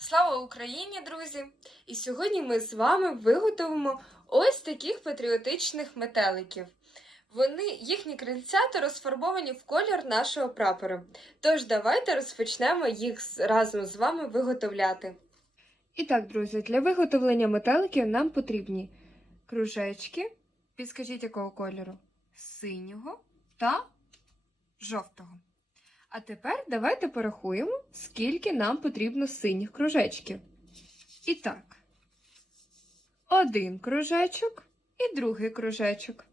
Слава Україні, друзі! І сьогодні ми з вами виготовимо ось таких патріотичних метеликів. Вони, їхні крильцята розфарбовані в колір нашого прапора. Тож давайте розпочнемо їх разом з вами виготовляти. І так, друзі, для виготовлення метеликів нам потрібні кружечки. Підскажіть, якого кольору? Синього та жовтого. А тепер давайте порахуємо, скільки нам потрібно синіх кружечків. І так, один кружечок і другий кружечок.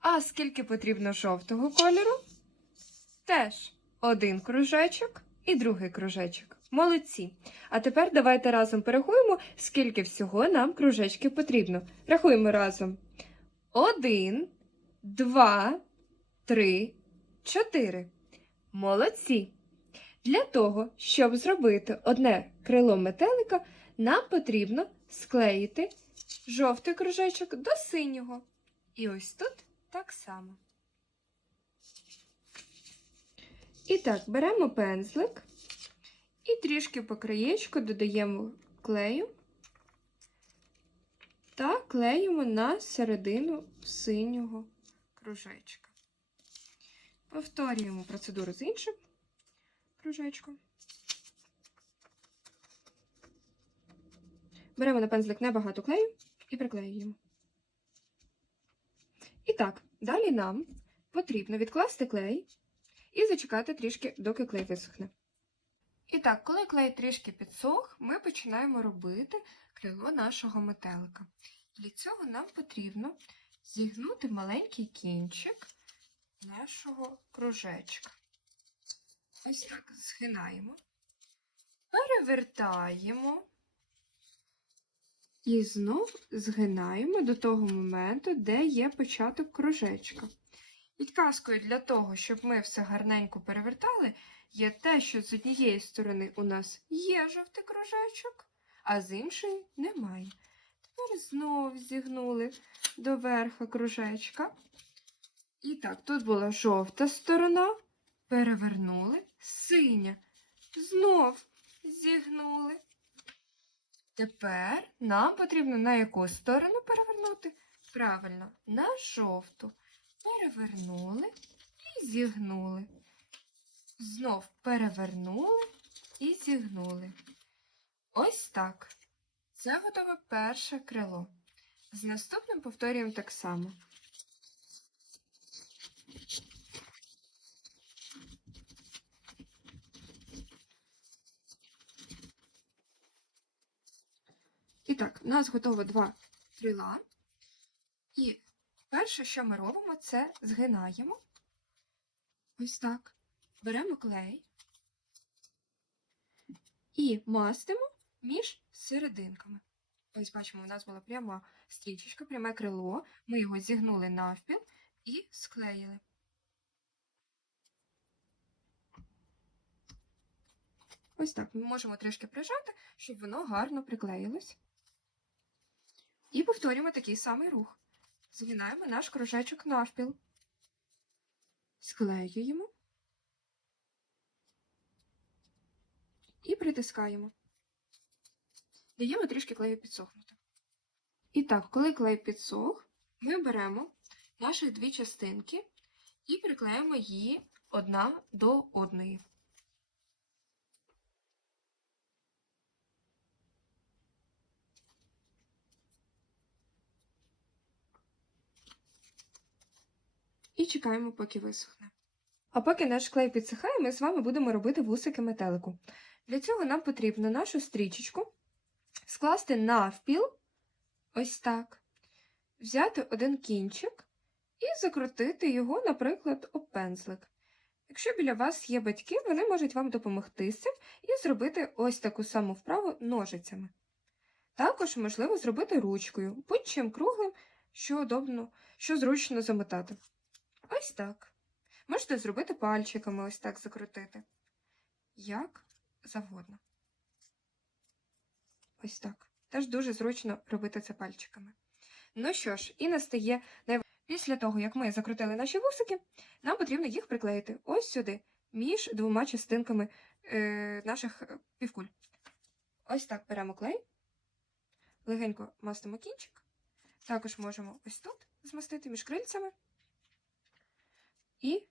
А скільки потрібно жовтого кольору? Теж один кружечок і другий кружечок. Молодці. А тепер давайте разом порахуємо, скільки всього нам кружечків потрібно. Рахуємо разом. Один, два, три, чотири. Молодці! Для того, щоб зробити одне крило метелика, нам потрібно склеїти жовтий кружечок до синього. І ось тут так само. І так, беремо пензлик і трішки по краєчку додаємо клею та клеїмо на середину синього кружечка. Повторюємо процедуру з іншим кружечком. Беремо на пензлик небагато клею і приклеюємо. І так, далі нам потрібно відкласти клей і зачекати трішки, доки клей висохне. І так, коли клей трішки підсох, ми починаємо робити крило нашого метелика. Для цього нам потрібно зігнути маленький кінчик нашого кружечка. Ось так згинаємо, перевертаємо і знов згинаємо до того моменту, де є початок кружечка. Підказкою для того, щоб ми все гарненько перевертали, є те, що з однієї сторони у нас є жовтий кружечок, а з іншої немає. Тепер знов зігнули до верха кружечка. І так, тут була жовта сторона, перевернули, синя, знов зігнули. Тепер нам потрібно на яку сторону перевернути? Правильно, на жовту. Перевернули і зігнули. Знов перевернули і зігнули. Ось так. Це готове перше крило. З наступним повторюємо так само. І так, у нас готово два крила. І перше, що ми робимо, це згинаємо. Ось так. Беремо клей і мастимо між серединками. Ось бачимо, у нас була пряма стрічечка, пряме крило. Ми його зігнули навпіл і склеїли. Ось так. Ми можемо трішки прижати, щоб воно гарно приклеїлось. І повторюємо такий самий рух. Згинаємо наш кружечок навпіл. Склеюємо і притискаємо. Даємо трішки клею підсохнути. І так, коли клей підсох, ми беремо наші дві частинки і приклеїмо її одна до одної. і чекаємо, поки висохне. А поки наш клей підсихає, ми з вами будемо робити вусики метелику. Для цього нам потрібно нашу стрічечку скласти навпіл, ось так, взяти один кінчик закрутити його, наприклад, об пензлик. Якщо біля вас є батьки, вони можуть вам допомогти цим і зробити ось таку саму вправу ножицями. Також можливо зробити ручкою, будь-чим круглим, що удобно, що зручно замотати. Ось так. Можете зробити пальчиками ось так закрутити. Як завгодно. Ось так. Теж дуже зручно робити це пальчиками. Ну що ж, і настає най... після того, як ми закрутили наші вусики, нам потрібно їх приклеїти ось сюди, між двома частинками е, наших е, півкуль. Ось так беремо клей, легенько мастимо кінчик. Також можемо ось тут змастити між крильцями і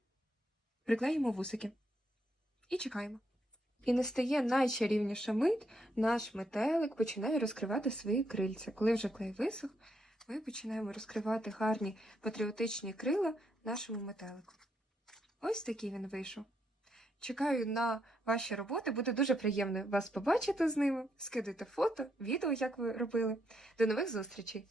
приклеїмо вусики. І чекаємо. І настає найчарівніша мить, наш метелик починає розкривати свої крильця. Коли вже клей висох, ми починаємо розкривати гарні патріотичні крила нашому метелику. Ось такий він вийшов. Чекаю на ваші роботи, буде дуже приємно вас побачити з ними. Скидайте фото, відео, як ви робили. До нових зустрічей!